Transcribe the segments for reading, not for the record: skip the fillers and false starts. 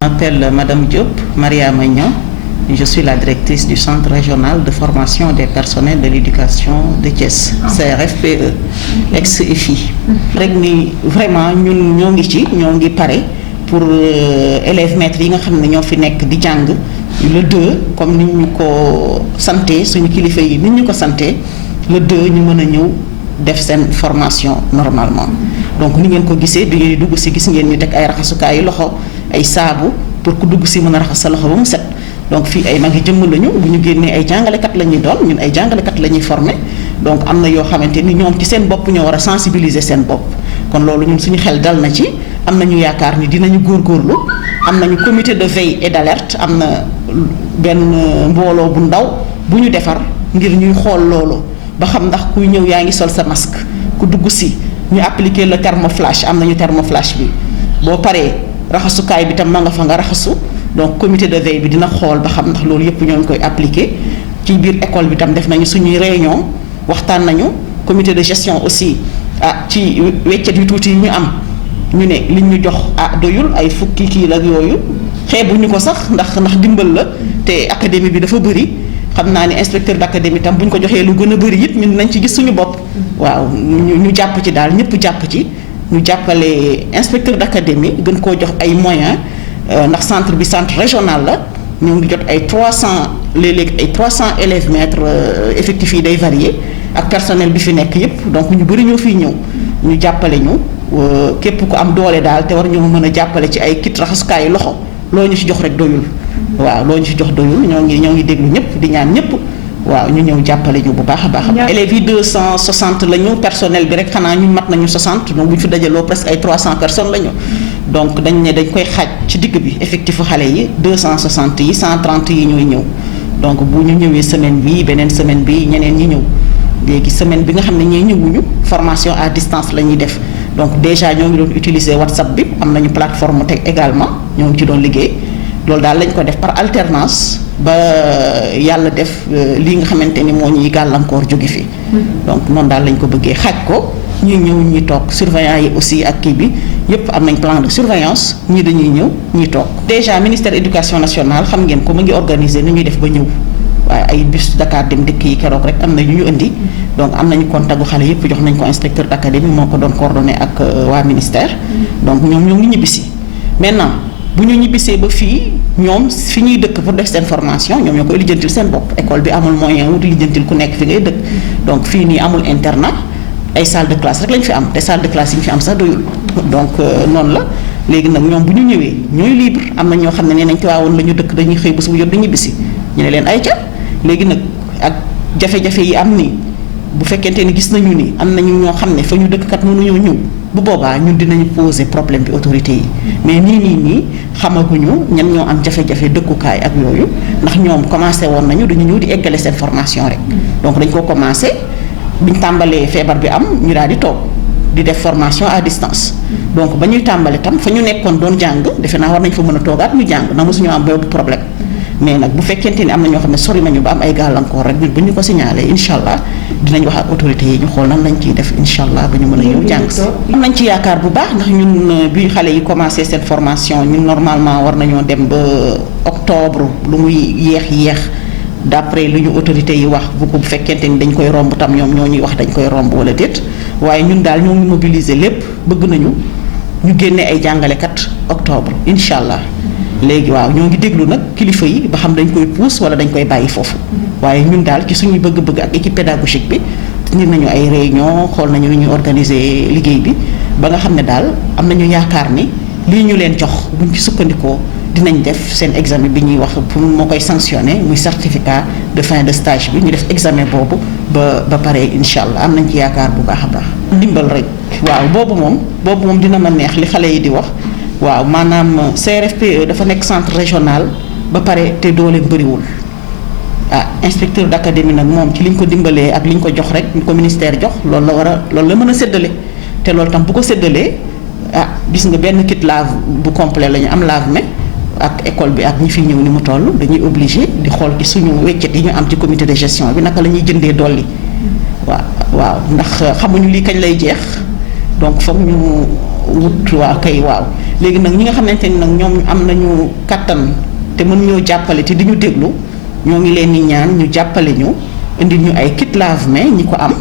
Je m'appelle Madame Diop, Maria Magnon. Je suis la directrice du Centre régional de formation des personnels de l'éducation de Thiès, CRFPE, ex-EFI. Rek ni vraiment ñun ñoo ngi pare pour élèves maîtres yi nga xam ne ñoo fi nekk di jàng le 2 comme ni ñu ko santé suñu kilifa yi ni ñu ko santé le 2 ñu mën a ñëw def seen formation normalement. Donc ni ngeen ko gisee bi ngeen dugg si gis ngeen ñu teg ay raxasukaayu loxo ay saabu pour ku dugg si mën a raxas sa loxo ba mu set. Donc fii ay mag yi jëmm lañu bu ñu génnee ay jàngalekat la ñuy doon ñun ay jàngalekat la ñuy former donc am na yoo xamante ni ñoom ci seen bopp ñoo war a sensibiliser seen bopp kon loolu ñun suñu xel dal na ci am nañu yaakaar ni dinañu góorgóorlu am nañu comité de veille et d'alerte am na benn mbooloo bu ndaw bu ñu defar ngir ñuy xool loolu ba xam ndax kuy ñëw yaa ngi sol sa masque ku dugg si ñu appliquer le thermoflash am nañu thermoflash bi boo paree raxasukaay bi tam ma nga fa nga raxasu. Donc comité de veille bi dina xool ba xam ndax loolu yëpp ñoo ngi koy appliquer ci biir école bi tam def nañu suñuy réunion waxtaan nañu comité de gestion aussi ci weccet yu tuuti yi ñu am ñu ne liñ ñu jox doyul ay fukki kii la ak yooyu xeebuñu ko sax ndax dimbal la te académie bi dafa bëri xam naa ne inspecteur d'académie tam bu ñu ko joxee lu gën a bëri it ñun nañ ci gis suñu bopp. waaw ñu jàpp ci daal ñëpp jàpp ci ñu jàppale inspecteur d'académie gën koo jox ay moyens. Ndax centre bi centre régional la ñu ngi jot ay 300 léeg-léeg ay 300 élèves maîtres effectif yi day varier ak personnel bi fi nekk yépp donc ñu bëri ñoo fiy ñëw ñu jàppale ñu képp ku am doole daal te war ñoo mën a jàppale ci ay kit raxasukaayu loxo loo ñu ci jox rek doyul. waaw loo ñu ci jox doyul ñoo ngi déglu ñëpp di ñaan ñëpp waaw ñu ñëw jàppale ñu bu baax a baax. élèves yi 260 la ñu personnel bi rek xanaa ñu mat nañu 60 donc bu ñu fi dajaloo presque ay 300 personnes la ñu. Donc dañ koy xaaj ci digg bi effectif xale yi 260 yi 130 yi ñooy ñëw donc bu ñu ñëwee semaine bi beneen semaine bi ñeneen ñi ñëw léegi semaine bi nga xam ne ñooy ñëwuñu formation à distance la ñuy def donc déjà ñoo ngi doon utiliser WhatsApp bi am nañu plateforme teg également ñoo ngi ci doon liggéey loolu daal lañ ko def par alternance ba yàlla def lii nga xamante ni moo ñuy gàllankoor jóge fi donc noonu daal lañ ko bëggee xaaj ko ñuy ñëw ñuy toog surveillant yi aussi ak kii bi yépp am nañ plan de surveillance ñii dañuy ñëw ñuy toog. déjà ministère éducation nationale xam ngeen ko mu ngi organiser ni ñuy def ba ñëw waaye ay bus Dakar dem dëkk yi keroog rek am na ñu indi donc am nañu contact gu xale yépp jox nañ ko inspecteur d'académie moo ko doon coordonné ak waa ministère donc ñoom ñoo ngi ñibbisi maintenant bu ñu ñibbisee ba fii ñoom fi ñuy dëkk pour def seen formation ñoom ñoo koy lijjantil seen bopp école bi amul moyen wu di lijjantil ku nekk fi ngay dëkk donc fii nii amul internat. ay salle de classe rek lañ fi am te salle de classe yi ñu fi am sax doyul donc noonu la léegi nag ñoom bu ñu ñëwee ñooy libre am na ñoo xam ne nee nañ Tiwaawoon la ñu dëkk dañuy xëy bés bu jot dañuy bisi ñu ne leen ay ca léegi nag ak jafe-jafe yi am nii bu fekkente ni gis nañu ni am nañu ñoo xam ne fa ñu dëkk kat mënuñoo ñëw bu boobaa ñun dinañu poser problème bi autorité yi mais nii xamaguñu ñan ñoo am jafe-jafe dëkkukaay ak yooyu ndax ñoom commencé woon nañu dañu ñëw di eggale seen formation rek donc dañ ko commencé. biñ tàmbalee feebar bi am ñu daal di toog di def formation à distance donc ba ñuy tàmbale tam fa ñu nekkoon doon jàng defe naa war nañ fa mën a toogaat ñu jàng na mosuñu am boobu problème mais nag bu fekkente ni am na ñoo xam ne sori nañu ba am ay gàllankoor rek ñun bu ñu ko signalé incha allah dinañ wax ak autorités yi ñu xool nan lañ ciy def incha allah ba ñu mën a ñëw jàng si. am nañ ci yaakaar bu baax ndax ñun bi xale yi commencé cette formation ñun normalement war nañoo dem ba octobre lu muy yéex. D'après lu ñu autorités yi wax bu fekkente ni dañ koy romb tam ñoom ñoo ñuy wax dañ koy romb wala déet waaye ñun daal ñoo ngi mobiliser lépp bëgg nañu ñu génne ay jàngalekat octobre incha allah léegi waaw ñoo ngi déglu nag kilifa yi ba xam dañ koy pousse wala dañ koy bàyyi foofu waaye ñun daal ci suñuy bëgg-bëgg ak équipe pédagogique bi nit nañu ay réunion xool nañu nu ñuy organiser liggéey bi ba nga xam ne daal am nañu yaakaar ni lii ñu leen jox buñ ci sukkandikoo dinañ def seen examen bi ñuy wax pour moo koy sanctionné muy certificat de fin de stage bi ñu def examen boobu ba pare incha allah am nañ ci yaakaar bu baax a baax. ndimbal rek waaw boobu moom dina ma neex li xale yi di wax waaw maanaam CRFPE dafa nekk centre régional ba pare te doole bëriwul inspecteur d'académie nag moom ci liñ ko dimbalee ak liñ ko jox rek ñu ko ministère jox loolu la mën a séddale te loolu tam bu ko séddalee gis nga benn kit lave bu complet la ñu am lave-mains ak école bi ak ñi fi ñëw ni mu toll dañuy obligé di xool ci suñu weccet yi ñu am ci comité de gestion bi naka la ñuy jëndee dolli waaw ndax xamuñu lii kañ lay jeex donc foog ñu wut waaw léegi nag ñi nga xamante ni nag ñoom am nañu kattan te mën ñoo jàppale te di ñu déglu ñoo ngi leen di ñaan ñu jàppale ñu indi ñu ay kit lave-mains ñi ko am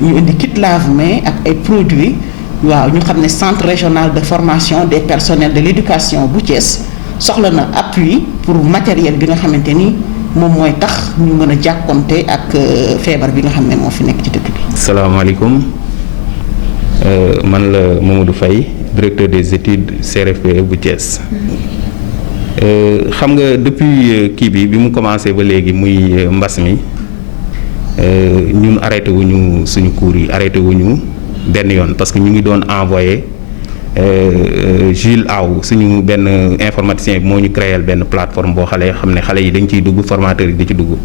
ñu indi kit lave-mains ak ay produits waaw ñu xam ne centre régional de formation des personnels de l'éducation bu Thiès soxla na appui pour matériel bi nga xamante ni moom mooy tax ñu mën a jàkkonte ak feebar bi nga xam ne moo fi nekk ci dëkk bi. salaamaaleykum man la Mamadou Faye directeur des études CRFPE bu Thiès. xam nga depuis kii bi mu commencé ba léegi muy mbas mi ñun arrêté wuñu suñu cours yi arrêté wuñu benn yoon parce que ñu ngi doon envoyé Jules Aw suñu benn informaticien bi moo ñu créé benn plateforme boo xam ne xale yi dañ ciy dugg formateurs yi di ci dugg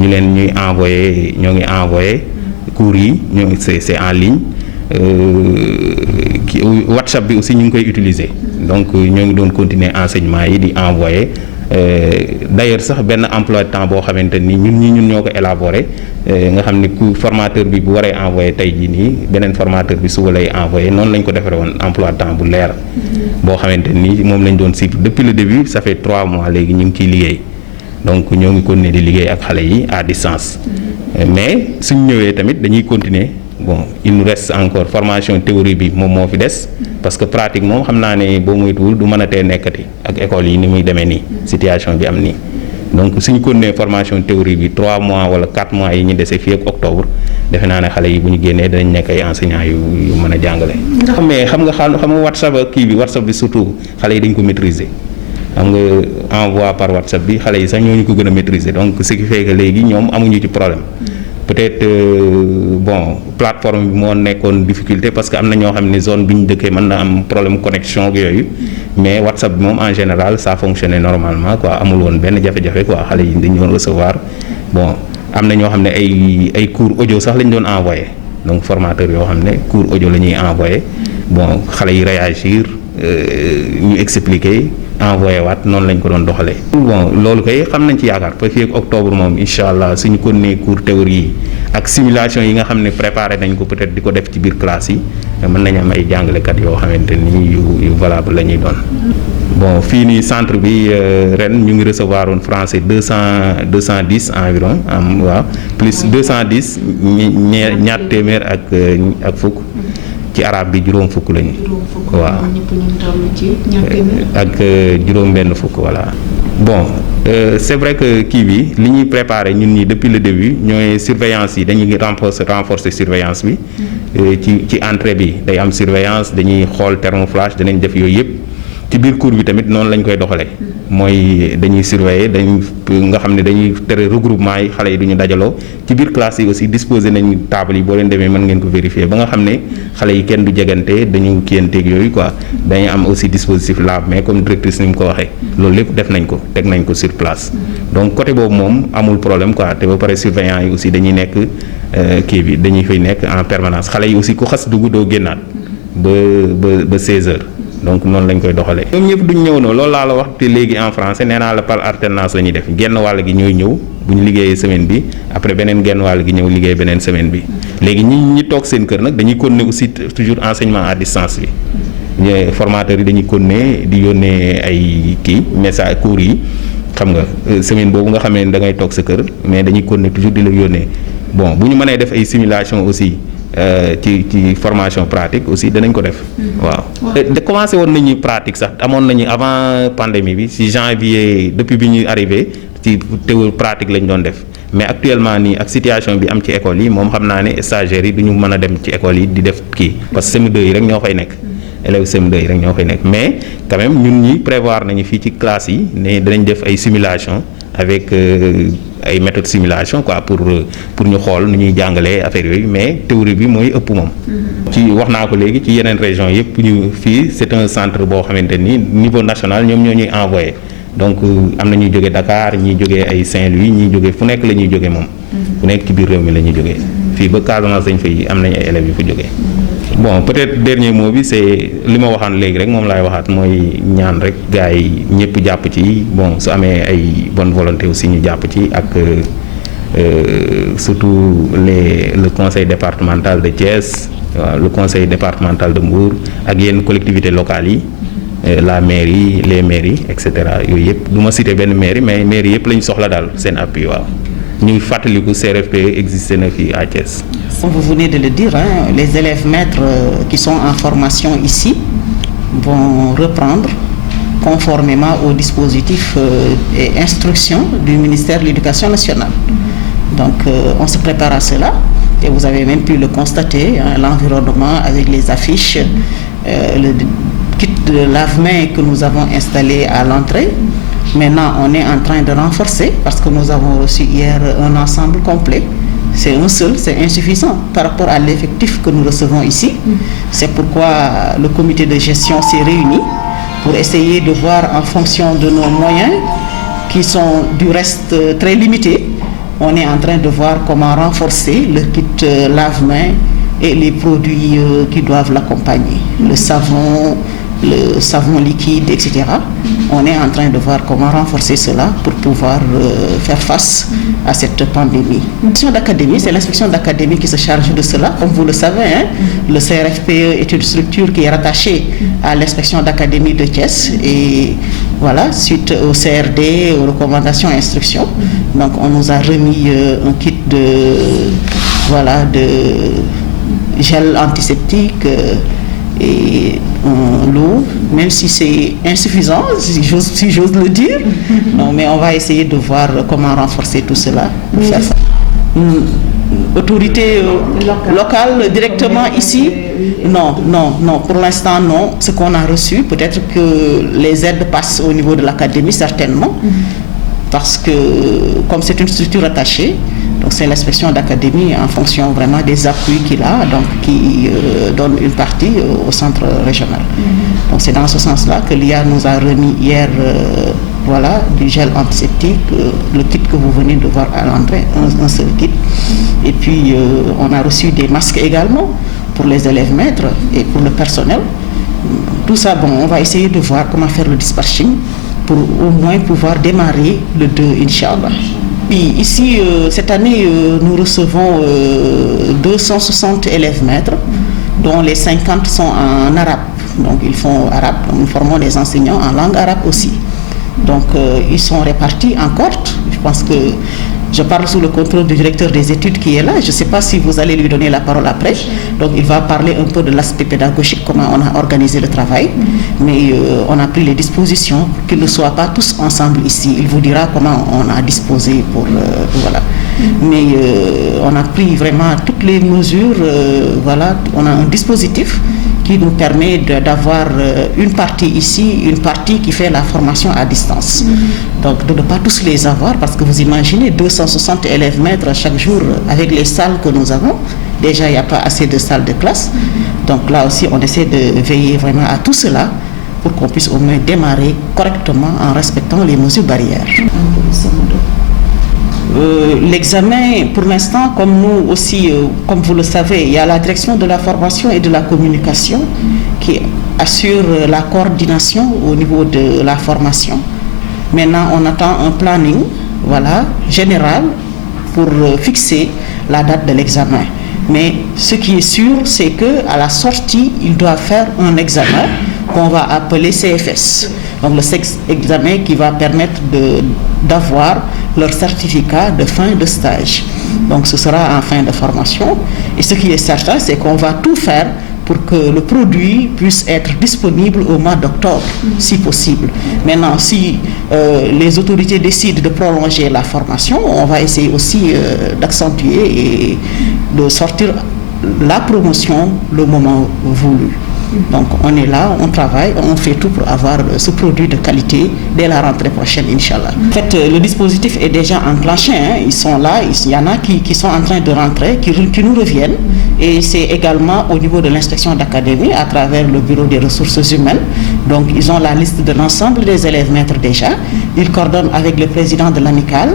ñu leen ñuy envoyé ñoo ngi envoyé cours yi c'est en ligne WhatsApp bi aussi ñu ngi koy utiliser donc ñoo ngi doon continuer enseignement yi di envoyé d'ailleurs sax benn emploi de temps boo xamante ni ñun ñoo ko élaboré nga xam ni ku formateur bi bu waree envoyé tey jii nii beneen formateur bi suba lay envoyé noonu lañ ko defaree woon emploi de temps bu leer boo xamante ni moom lañ doon suivre depuis le début ça fait 3 mois léegi ñu ngi ciy liggéey donc ñoo ngi continuer di liggéey ak xale yi à distance mais suñ ñëwee tamit dañuy continuer bon il nous reste encore formation théorie bi moom moo fi des parce que pratique moom xam naa ne boo moytuwul du mën a tee nekkati ak école yi ni muy demee nii situation bi am nii donc suñu continuer formation théorie bi 3 mois wala 4 mois yi ñu dese fii ak octobre defe naa ne xale yi bu ñu génnee danañ nekk ay enseignants yu mën a jàngale. mais xam nga WhatsApp WhatsApp bi surtout xale yi dañ ko maîtriser xam nga envoi par WhatsApp bi xale yi sax ñoo ñu ko gën a maîtriser donc ce qui fait que léegi ñoom amuñu ci problème. peut-être bon plateforme bi moo nekkoon difficulté parce que am na ñoo xam ne zone bi ñu dëkkee mën na am problème connexion ak yooyu mais WhatsApp bi moom en général ça fonctionnait normalement quoi amul woon benn jafe-jafe quoi xale yi dañu doon recevoir bon am na ñoo xam ne ay cours audio sax lañ doon envoyé donc formateur yoo xam ne cours audio la ñuy envoyé bon xale yi réagir ñu expliquer envoyé waat noonu lañ ko doon doxalee. bon loolu kay xam nañ ci yaakaar parce que ak octobre moom incha allah suñu continuer cours théorie yi ak simulation yi nga xam ne préparé nañ ko peut-être di ko def ci biir classe yi mën nañu am ay jàngalekat yoo xamante ni yu valable la ñuy doon. bon fii nii centre bi ren ñu ngi recevoir woon français 210 environ am waaw plus 210 ñaar téeméer ak fukk. ci arabe bi juróom fukk lañu. waaw ak juróom benn fukk voilà. bon c'est vrai que kii bi li ñuy préparer ñun ñi depuis le début ñooy surveillance yi dañuy renforcer surveillance bi. ci entrée bi day am surveillance dañuy xool thermoflash danañ def yooyu yëpp ci biir cours bi tamit noonu lañ koy doxalee. mooy dañuy surveiller nga xam ne dañuy tere regroupement yi xale yi duñu dajaloo ci biir classe yi aussi disposer nañ table yi boo leen demee mën ngeen ko vérifier ba nga xam ne xale yi kenn du jegante dañu kiyanteeg yooyu quoi dañu am aussi dispositif lave-mains comme directrice ni mu ko waxee loolu lépp def nañ ko teg nañ ko sur place donc côté boobu moom amul problème quoi te ba pare surveillant yi aussi dañuy nekk kii bi dañuy fay nekk en permanence xale yi aussi ku xas dugg doo génnaat ba 16 heures donc noonu lañ koy doxalee. ñoom ñëpp duñ ñëw loolu laa la wax te léegi en français nee naa la par alternance la ñuy def genn wàll gi ñooy ñëw bu ñu liggéeyee semaine bi après beneen genn wàll gi ñëw liggéey beneen semaine bi léegi ñi toog seen kër nag dañuy continuer aussi toujours enseignement à distance bi formateurs yi dañuy continuer di yónnee ay message cours yi xam nga semaine boobu nga xamee ne da ngay toog sa kër mais dañuy continuer toujours di la yónnee bon bu ñu mënee def ay simulation aussi. ci formation pratique aussi danañ ko def. waaw de commencé woon nañu pratique sax amoon nañu avant pandémie bi ci janvier depuis bi ñuy arrivé ci théorie pratique lañ doon def mais actuellement nii ak situation bi am ci école yi moom xam naa ne stagiaires yi du ñu mën a dem ci école yi di def kii parce que CM2 yi rek ñoo fay nekk. élèves CM2 yi rek ñoo fay nekk mais quand même ñun ñi prévoir nañu fii ci classe yi ne danañ def ay simulation avec ay méthodes simulation quoi pour ñu xool nu ñuy jàngalee affaire yooyu mais théorie bi mooy ëpp moom. ci wax naa ko léegi ci yeneen région yëpp ñu fii c'est un centre boo xamante ni niveau national ñoom ñoo ñuy envoyé donc am na ñuy jóge Dakar ñiy jógee ay Saint-Louis ñiy jógee fu nekk la ñuy jógee moom. fu nekk ci biir réew mi la ñuy jógee. fii ba Casamance dañ fay am nañu ay élèves yu fa jógee. bon peut-être dernier mot bi c'est li ma waxaan léegi rek moom laay waxaat mooy ñaan rek gars yi ñëpp jàpp ci bon su amee ay bonne volonté aussi ñu jàpp ci ak surtout le conseil départemental de Thiès waaw le conseil départemental de Mbour ak yenn collectivités locales yi la mairie les mairies et cetera yooyu yëpp du ma citer benn mairie mais mairie yëpp la ñu soxla daal seen appui waaw ñuy fàttaliku CRFPE existé na fii à Thiès. Comme vous venez de le dire, les élèves maîtres qui sont en formation ici vont reprendre conformément au dispositif et instructions du ministère de l'Éducation nationale. Donc on se prépare à cela et vous avez même pu le constater, l'environnement avec les affiches, le kit de lave-mains que nous avons installé à l'entrée. Maintenant on est en train de renforcer parce que nous avons reçu hier un ensemble complet. C'est un seul, c'est insuffisant par rapport à l'effectif que nous recevons ici. C'est pourquoi le comité de gestion s'est réuni pour essayer de voir en fonction de nos moyens qui sont du reste très limités. On est en train de voir comment renforcer le kit lave-mains et les produits qui doivent l'accompagner. Le savon liquide, etc. On est en train de voir comment renforcer cela pour pouvoir faire face à cette pandémie. L'inspection d'académie, c'est l'inspection d'académie qui se charge de cela. Comme vous le savez, le CRFPE est une structure qui est rattachée à l'inspection d'académie de Thiès. Et voilà, suite au CRD, aux recommandations et instructions, donc on nous a remis un kit de gel antiseptique et l'eau, même si c'est insuffisant, si j'ose le dire. Non, mais on va essayer de voir comment renforcer tout cela pour faire ça. Autorité locale directement ici? Non, pour l'instant non. Ce qu'on a reçu, peut-être que les aides passent au niveau de l'académie, certainement, parce que comme c'est une structure attachée, donc c'est l'inspection d'académie en fonction vraiment des appuis qu'il a, donc qui donne une partie au centre régional. Donc c'est dans ce sens-là que l'IA nous a remis hier du gel antiseptique, le kit que vous venez de voir à l'entrée, un seul kit. Et puis on a reçu des masques également pour les élèves maîtres et pour le personnel. Tout ça, on va essayer de voir comment faire le dispatching pour au moins pouvoir démarrer le 2, Inch'Allah. Puis ici, cette année, nous recevons 260 élèves maîtres, dont les 50 sont en arabe. Donc ils font arabe, nous formons des enseignants en langue arabe aussi. Donc ils sont répartis en cohortes. Je pense que je parle sous le contrôle du directeur des études qui est là. Je ne sais pas si vous allez lui donner la parole après. Donc il va parler un peu de l'aspect pédagogique, comment on a organisé le travail. Mais on a pris les dispositions pour qu'ils ne soient pas tous ensemble ici. Il vous dira comment on a disposé pour... voilà. Mais on a pris vraiment toutes les mesures. On a un dispositif qui nous permet d'avoir une partie ici, une partie qui fait la formation à distance. Donc de ne pas tous les avoir, parce que vous imaginez 260 élèves maîtres chaque jour avec les salles que nous avons. Déjà, il n'y a pas assez de salles de classe. Donc là aussi, on essaie de veiller vraiment à tout cela pour qu'on puisse au moins démarrer correctement en respectant les mesures barrières. L'examen, pour l'instant, comme nous aussi, comme vous le savez, il y a la direction de la formation et de la communication qui assure la coordination au niveau de la formation. Maintenant, on attend un planning général pour fixer la date de l'examen. Mais ce qui est sûr, c'est qu'à la sortie, il doit faire un examen qu'on va appeler CFS. Donc le examen qui va permettre d'avoir leur certificat de fin de stage. Donc ce sera en fin de formation. Et ce qui est certain, c'est qu'on va tout faire pour que le produit puisse être disponible au mois d'octobre, si possible. Maintenant, si les autorités décident de prolonger la formation, on va essayer aussi d'accentuer et de sortir la promotion le moment voulu. Donc on est là, on travaille, on fait tout pour avoir ce produit de qualité dès la rentrée prochaine, Inch'Allah. En fait, le dispositif est déjà enclenché, ils sont là, il y en a qui sont en train de rentrer, qui nous reviennent. Et c'est également au niveau de l'inspection d'académie, à travers le bureau des ressources humaines. Donc ils ont la liste de l'ensemble des élèves maîtres déjà. Ils coordonnent avec le président de l'amicale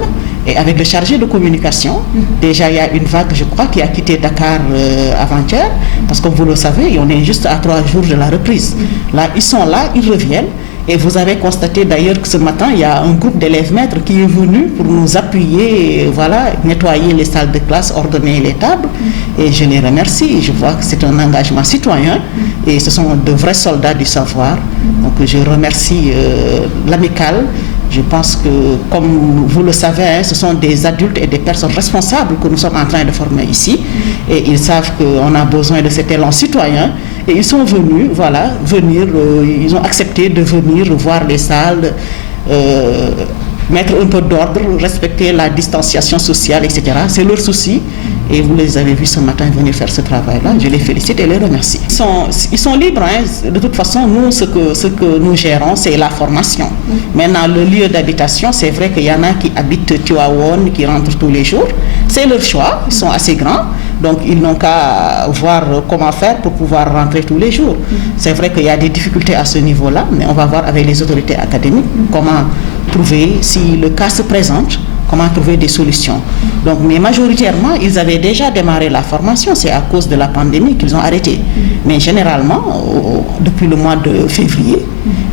et avec le chargé de communication. Déjà, il y a une vague, je crois, qui a quitté Dakar avant-hier, parce que vous le savez, on est juste à 3 jours de la reprise. Là, ils sont là, ils reviennent. Et vous avez constaté d'ailleurs que ce matin, il y a un groupe d'élèves maîtres qui est venu pour nous appuyer, voilà, nettoyer les salles de classe, ordonner les tables. Et je les remercie. Je vois que c'est un engagement citoyen et ce sont de vrais soldats du savoir. Donc je remercie l'amicale. Je pense que, comme vous le savez, ce sont des adultes et des personnes responsables que nous sommes en train de former ici. Et ils savent qu'on a besoin de cet élan citoyen. Et ils sont venus, voilà, ils ont accepté de venir voir les salles, mettre un peu d'ordre, respecter la distanciation sociale, etc. C'est leur souci. Et vous les avez vus ce matin venir faire ce travail-là. Je les félicite et les remercie. Ils sont libres. Hein. De toute façon, nous, ce que nous gérons, c'est la formation. Maintenant, le lieu d'habitation, c'est vrai qu'il y en a qui habitent Tivaouane, qui rentrent tous les jours. C'est leur choix. Ils sont assez grands. Donc, ils n'ont qu'à voir comment faire pour pouvoir rentrer tous les jours. C'est vrai qu'il y a des difficultés à ce niveau-là, mais on va voir avec les autorités académiques comment trouver, si le cas se présente, comment trouver des solutions. Donc, mais majoritairement, ils avaient déjà démarré la formation. C'est à cause de la pandémie qu'ils ont arrêté. Mais généralement, depuis le mois de février,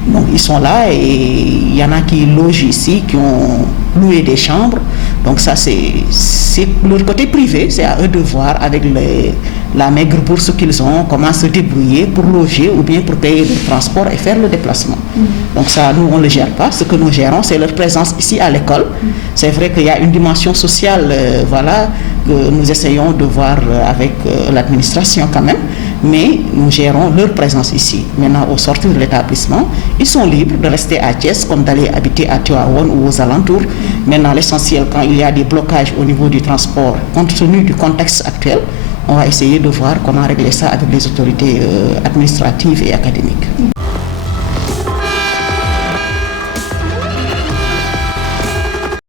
donc ils sont là et il y en a qui logent ici, qui ont loué des chambres. Donc ça, c'est leur côté privé. C'est à eux de voir avec la maigre bourse qu'ils ont, comment se débrouiller pour loger ou bien pour payer le transport et faire le déplacement. Donc ça, nous, on ne le gère pas. Ce que nous gérons, c'est leur présence ici à l'école. C'est vrai qu'il y a une dimension sociale, voilà, que nous essayons de voir avec l'administration quand même, mais nous gérons leur présence ici. Maintenant, au sortir de l'établissement, ils sont libres de rester à Thiès comme d'aller habiter à Tivaouane ou aux alentours. Maintenant, l'essentiel, quand il y a des blocages au niveau du transport, compte tenu du contexte actuel, on va essayer de voir comment régler ça avec les autorités administratives et académiques.